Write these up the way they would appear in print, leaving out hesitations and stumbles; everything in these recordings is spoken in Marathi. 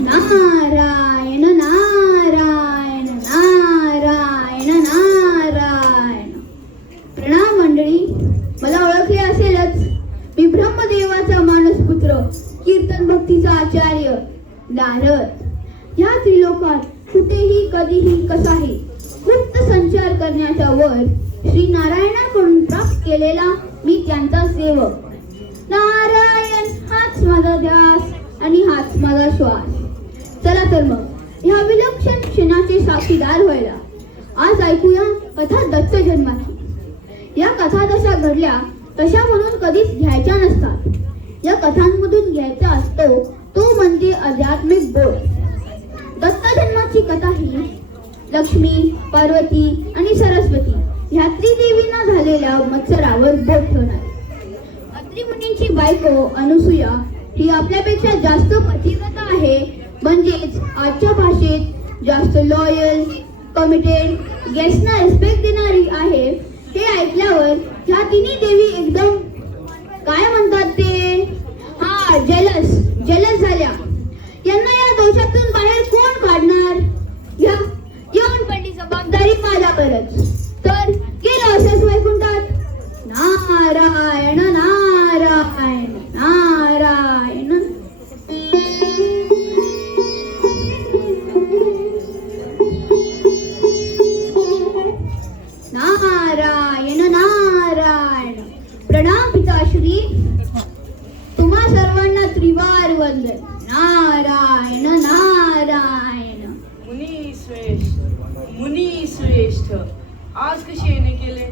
नारायण नारायण नारायण नारायण. प्रणाम मंडळी. मला ओळखले असेलच, मी ब्रह्मदेवाचा मानसपुत्र, कीर्तन भक्तीचा आचार्य नारद. ह्या त्रिलोकात कुठेही कधीही कसाही मुक्त संचार करण्याचा वर श्री नारायणाकडून प्राप्त केलेला मी त्यांचा सेवक. नारायण हाच माझा ध्यास आणि हाच माझा श्वास. चला तर मग ह्या विलक्षण क्षणाचे साक्षीदार व्हायला आज ऐकूया कथा दत्त जन्माची. या कथा जशा घडल्या तशा म्हणून कधीच घ्यायच्या नसतात. या कथांमधून घ्यायचा असतो तो म्हणजे आध्यात्मिक बोध. दत्त जन्माची कथा ही लक्ष्मी, पार्वती आणि सरस्वती ह्या त्रिदेवींना झालेल्या मत्सरावर बोट ठेवणार. अत्रि मुनींची बायको अनुसूया ही आपल्यापेक्षा जास्त पतिव्रता आहे, म्हणजेच आजच्या भाषेत जास्त लॉयल, कमिटेड, गेस्टना रिस्पेक्ट देणारी आहे. हे ऐकल्यावर ह्या तिन्ही देवी एकदम काय म्हणतात ते जेलस झाल्या. यांना या दोषातून बाहेर कोण काढणार? येऊन पडली जबाबदारी माझ्यावरच. तर गेलो असंच वैकुंठात. नारायण नारायण नारायण. नारायण नारायण. प्रणाम पिताश्री. तुम्हा सर्वांना त्रिवार वंदन. नारायण नारायण. मुनी श्रेष्ठ, आज कशी येणे केले?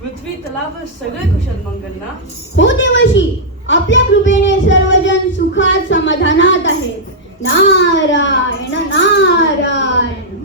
पृथ्वी तलावर सगळे कुशल मंगल ना? हो देवशी, आपल्या कृपेने सर्वजन सुखात समाधानात आहेत. नारायण नारायण.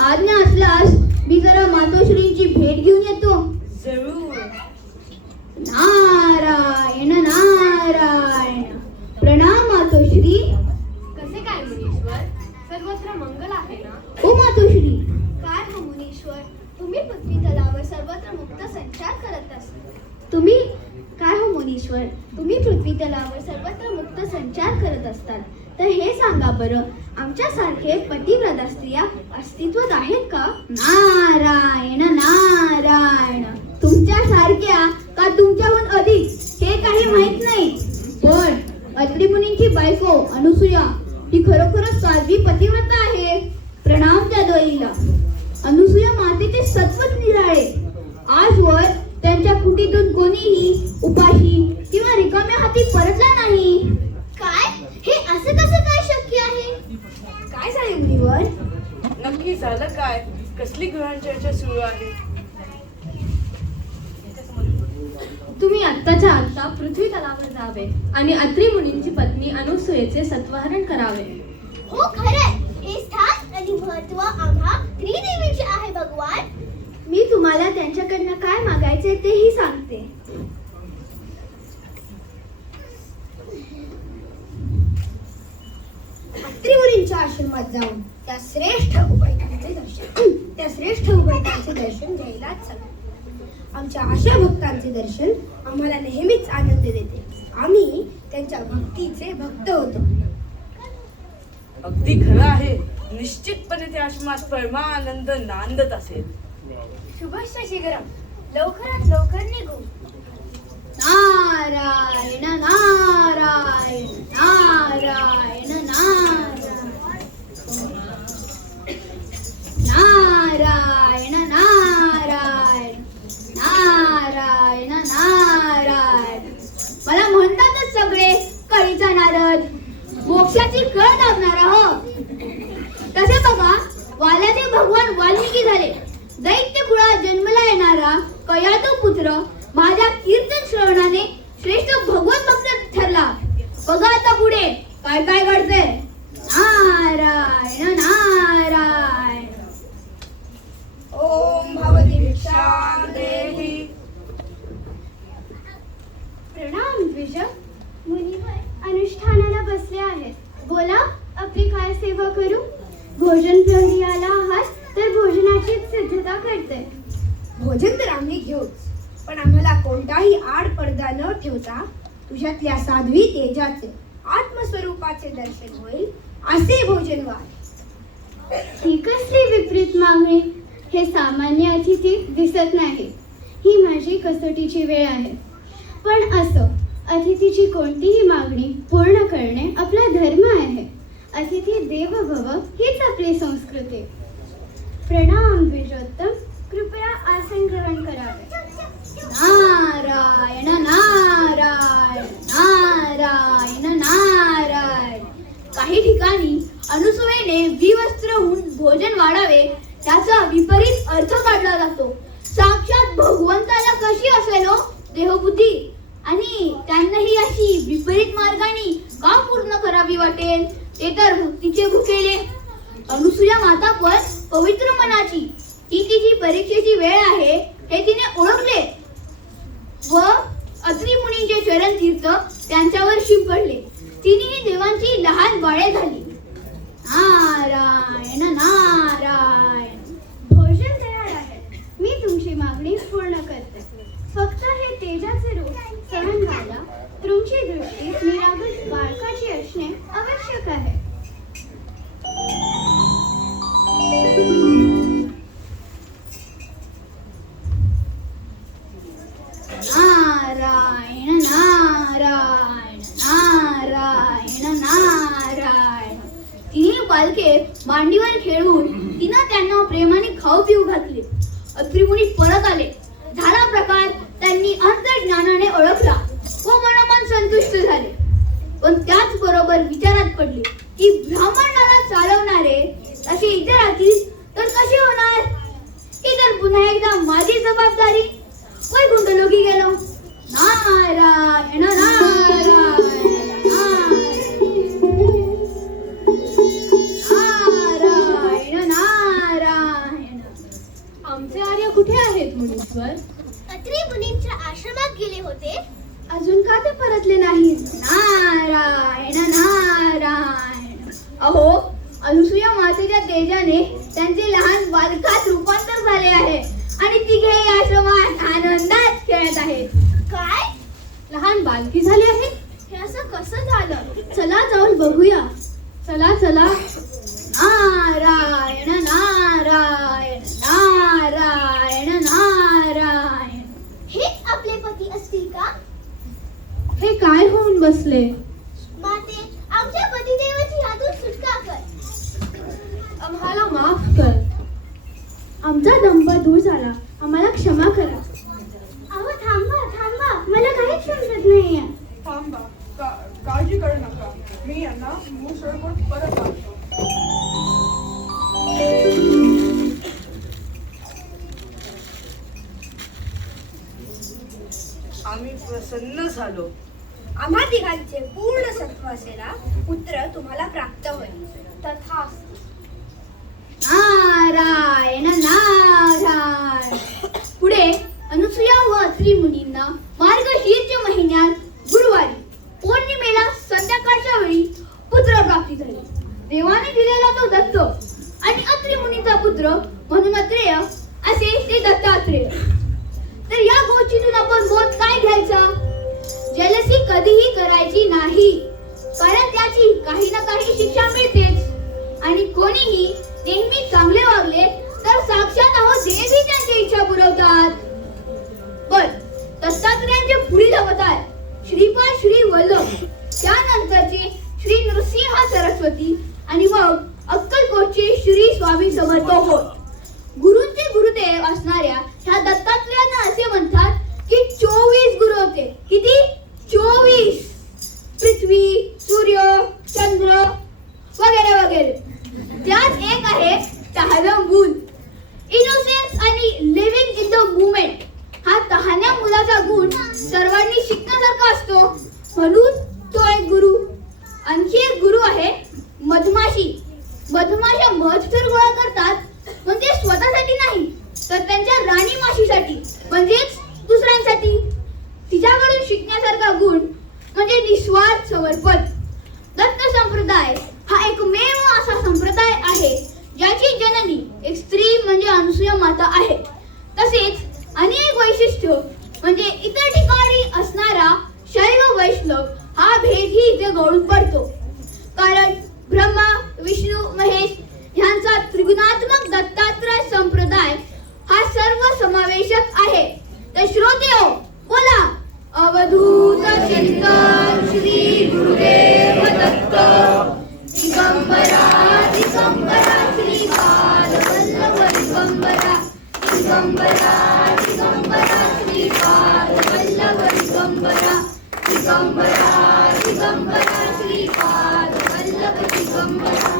आज्ञा असल्यास मी जरा मातोश्रींची भेट घेऊन येतो. जरूर. नारायण नारायण. प्रणाम मातोश्री. कसे काय मुनीश्वर? सर्वत्र मंगल आहे ना? ओ मातोश्री. काय हो मुनीश्वर, तुम्ही पृथ्वी तलावर सर्वत्र मुक्त संचार करत असता. तुम्ही काय हो मुनीश्वर, तुम्ही पृथ्वी तलावर सर्वत्र मुक्त संचार करत असतात, तर हे सांगा बरं, आमच्यासारखे पतिव्रता स्त्रिया अस्तित्वात आहेत का? नारायण नारायण. तुमच्या सारख्या का तुमच्याहून अधिक हे काही माहित नाही, पण अत्रि मुनींची बायको अनुसूया ही खरोखरच साध्वी पतिव्रता आहे. प्रणाम त्या दोईला. अनुसूया मातेचे सत्वच निराळे. आजवर त्यांच्या कुटीतून कोणीही उपाशी किंवा रिकाम्या हाती परतला नाही. काय? हे असं कसं काय शक्य आहे? काय झाले मुनीवर? नक्की झालं काय? कसली गहन चर्चा सुरू आहे? तुम्ही आत्ताच्या आत्ता पृथ्वी तलावर जावे आणि अत्रि मुनींची पत्नी अनुसूयेचे सत्वहरण करावे. हो खरंय, हे स्थान आणि महत्व आम्हा त्रिदेवीचे आहे भगवान. मी तुम्हाला त्यांच्याकडनं काय मागायचे तेही सांगते. अत्रि मुनींच्या आश्रमात जाऊन त्या श्रेष्ठ उपायकांचे दर्शन घ्यायलाच सांगा. आमच्या आशा भक्तांचे दर्शन आम्हाला नेहमीच आनंद देते. आम्ही त्यांच्या भक्तीचे भक्त होतो. अगदी खरं आहे. निश्चितपणे त्या आश्रमात परमानंद नांदत असेल. शुभश्च शीघ्रम. लवकरात लवकर निघू. नारायण नारायण नारायण नारायण. नारायण नारायण नारायण नारायण. मला म्हणतातच सगळे कळीचा नारद, मोक्षाची कळ लावणारा. हो तसे बघा, वाल्याचे भगवान वाल्मिकी झाले. दैत्य कुळात जन्मला येणारा कयातू पुत्र माझ्या कीर्तन श्रवणाने श्रेष्ठ भगवत भक्त ठरला. बघा आता पुढे काय काय घडते. नारायण नारायण. ओम भगवती भिक्षां देहि. प्रणाम द्विज. मुनिवर अनुष्ठानाला बसले आहेत. बोला, आपली काय सेवा करू? भोजन प्रहरी आहात तर भोजनाची सिद्धता करते. भोजन तर आम्ही घेऊच, पण आम्हाला कोणताही आड पडदा न ठेवता तुझ्यातल्या साध्वी तेजाचे आत्मस्वरूपाचे दर्शन होईल असे भोजन वाढ. ही कसली विपरीत मागणी? हे सामान्य अतिथी दिसत नाही. ही माझी कसोटीची वेळ आहे. पण असो, अतिथीची कोणतीही मागणी पूर्ण करणे आपला धर्म आहे. अतिथी देव भव हीच आपली संस्कृती. प्रणाम द्विजोत्तम, कृपया आसन ग्रहण करावे. नारायण नारायण नारायण नारायण. काही ठिकाणी अनुसूयेने विवस्त्र होऊन भोजन वाढावे त्याचा विपरीत अर्थ काढला जातो. साक्षात भगवंताला कशी असेल हो देहबुद्धी, आणि त्यांनाही अशी विपरीत मार्गाने का पूर्ण करावी वाटेल? ते तर भक्तीचे भुकेले. अनुसूया माता पण पवित्र मनाची. ती तिची परीक्षेची वेळ आहे हे तिने ओळखले व अत्रि मुनींचे चरण तीर्थ त्यांच्यावर शिंपडले. तिनेही देवांची लहान बाळे झाली. नारायण नारायण. भोजन तयार आहे. मी तुमची मागणी पूर्ण करते. फक्त हे तेजाचे रूप सहन व्हायला तुमची दृष्टी निरागस बाळकाची असणे आवश्यक आहे. नारायण नारायण नारायण नारायण. तिन्ही बालके मांडीवर खेळवून तिनं त्यांना प्रेमाने खाऊ पिऊ घातले. अत्रि मुनी परत आले. झाला प्रकार त्यांनी अंतर्ज्ञानाने ओळखला व मनोमन संतुष्ट झाले. पण त्याच बरोबर विचारात पडले की ब्राह्मणाला चालवणारे असे इतर असतील तर कसे होणार? ही तर पुन्हा एकदा माझी जबाबदारी. वैकुंठलोकी गेलो. नारायण नारायण नारायण नारायण. आमचे आर्य कुठे आहेत मुनीश्वर? अत्रि मुनींच्या आश्रमात गेले होते. अजून का ते परतले नाहीत? नारायण नारायण. अहो, अनुसूया मातेच्या तेजाने त्यांचे लहान बालकात रूपांतर झाले आहे आणि तिघेही आश्रमात आनंदात खेळत आहेत. काय? लहान बालकी झाली आहे? हे असं कसं झालं? चला जाऊन बघूया. चला चला. नारायण नारायण नारायण नारायण. हेच आपले पती असतील का? हे काय होऊन बसले? माते, आमच्या पतिदेवाची यातून सुटका कर. आम्हाला माफ कर. आमचा दंभ दूर झाला. आम्हाला क्षमा करा. अहो थांबा थांबा, मला काहीच समजत नाहीये. थांबा, काळजी करू नका. मी यांना मुसळकोट परत आणतो. आम्ही प्रसन्न झालो. आम्हा तिघांचे पूर्ण सत्व असलेला पुत्र तुम्हाला प्राप्त होईल. तथास्तु. नारायण नारायण. पुढे अनुसूया व अत्रि मुनींना मार्गशीर्ष महिन्यात गुरुवारी पौर्णिमेला संध्याकाळच्या वेळी पुत्र प्राप्ती झाली. देवाने दिलेला तो दत्त आणि अत्रि मुनीचा पुत्र म्हणून अत्रेय असे ते दत्तात्रेय. तर या गोष्टीतून आपण बोध काय घ्यायचा? जेलसी कधीही करायची नाही, कारण त्याची काही ना काही शिक्षा मिळतेच. आणि कोणीही नेहमी चांगले वागले तर साक्षात अहो देवी त्यांची इच्छा पुरवतात. पण दत्तात्रेयांचे पुढील अवतार श्रीपाद श्री वल्लभ, त्यानंतरचे श्री नृसिंह सरस्वती आणि मग अक्कलकोटचे श्री स्वामी समर्थ होत. गुरूंचे गुरुदेव असणाऱ्या ह्या दत्तात्रेयांना असे म्हणतात की 24 गुरु होते. किती? 24. पृथ्वी, सूर्य, चंद्र वगैरे वगैरे. त्यात एक आहे टहाणं मूल. इनोसेन्स आणि लिव्हिंग इन द मुमेंट हा तहान्या मुलाचा गुण सर्वांनी शिकण्यासारखा असतो, म्हणून तो एक गुरु. आणखी एक गुरु आहे मधमाशी. मधमाशा मध तर गोळा करतात, म्हणजे स्वतःसाठी नाही तर त्यांच्या राणी माशीसाठी म्हणजेच दुसऱ्यांसाठी. तिच्याकडून शिकण्यासारखा गुण म्हणजे निस्वार्थ समर्पण. दत्त संप्रदाय हा एकमेव असा संप्रदाय आहे ज्याची जननी एक स्त्री म्हणजे अनुसूया माता आहे. तसेच अनेक वैशिष्ट्य म्हणजे इतर ठिकाणी असणारा शैव वैष्णव हा भेदही इथे उलगडून पडतो. कारण ब्रह्मा विष्णू महेश ह्यांचा त्रिगुणात्मक दत्तात्रय संप्रदाय हा सर्व समावेशक आहे. तर श्रोतेहो, बोला अवधूत चिंतन श्री गुरुदेव दत्त. दिगंबरा दिगंबरा श्रीपाद वल्लभ दिगंबरा. दिगंबरा दिगंबरा श्रीपाद वल्लभ दिगंबरा. दिगंबरा दिगंबरा श्रीपाद वल्लभ दिगंबरा.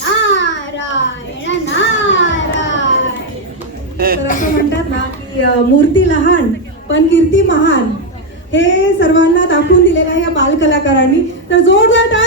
नारायण नारायण. तर असं म्हणतात ना की मूर्ती लहान पण कीर्ती महान, हे सर्वांना दाखवून दिलेलं आहे या बालकलाकारांनी. तर जोरदार टाळ्या.